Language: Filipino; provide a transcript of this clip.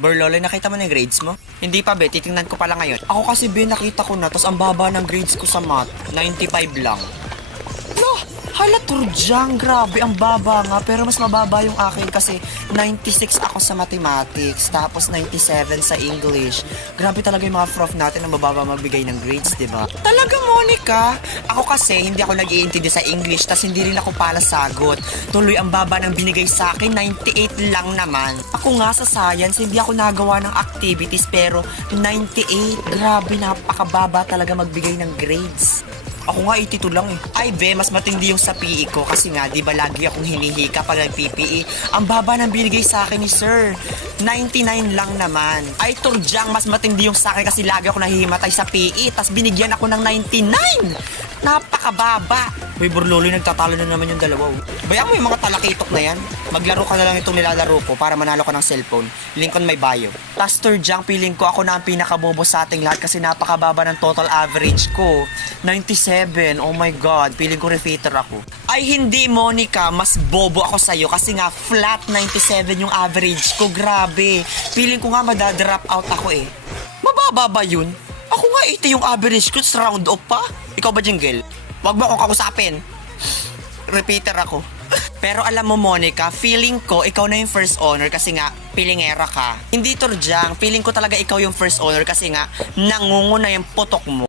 Borlolo, nakita mo na yung grades mo? Hindi pa, be. Titingnan ko pala ngayon. Ako kasi, be, nakita ko na. Tapos ang baba ng grades ko sa math. 95 lang. Lah, hala, Turjang. Grabe, ang baba nga. Pero mas mababa yung akin kasi 96 ako sa mathematics. Tapos 97 sa English. Grabe talaga yung mga prof natin na mababa magbigay ng grades, diba? Talaga, Monica? Ako kasi, hindi ako nag-iintindi sa English. Tapos hindi rin ako pala sagot. Tuloy ang baba ng binigay sa akin, 98 lang naman. Ako nga sa science, hindi ako nagawa ng activities pero 98. Grabe, napakababa talaga magbigay ng grades. Ako nga 82 lang eh. Ay be, mas matindi yung sa PE ko kasi nga, di ba lagi akong hinihika pag nag-PPE. Ang baba ng binigay sa akin ni sir. 99 lang naman. Ay Turjang, mas matindi yung sa akin kasi lagi ako nahihimatay sa PE. Tas binigyan ako ng 99. Napakababa. Uy, Borlolo, nagtatalo na naman yung dalawa. Bayaan mo yung mga talakitok na yan. Maglaro ka na lang itong nilalaro ko para manalo ka ng cellphone. Link on my bio. Tas Turjang, feeling ko ako na ang pinakabobo sa ating lahat kasi napakababa ng total average ko. 97. Oh my God. Feeling ko repeater ako. Ay hindi, Monica. Mas bobo ako sa'yo kasi nga flat 97 yung average ko. Grabe. Feeling ko nga madadrop out ako eh. Mababa ba yun? Ako nga 80 yung average ko. Sa round off pa. Ikaw ba, Jingle? Wag mo akong kausapin. Repeater ako. Pero alam mo, Monica, feeling ko ikaw na yung first honor kasi nga pilingera ka. Hindi, Turjang. Feeling ko talaga ikaw yung first honor kasi nga nangunguna yung putok mo.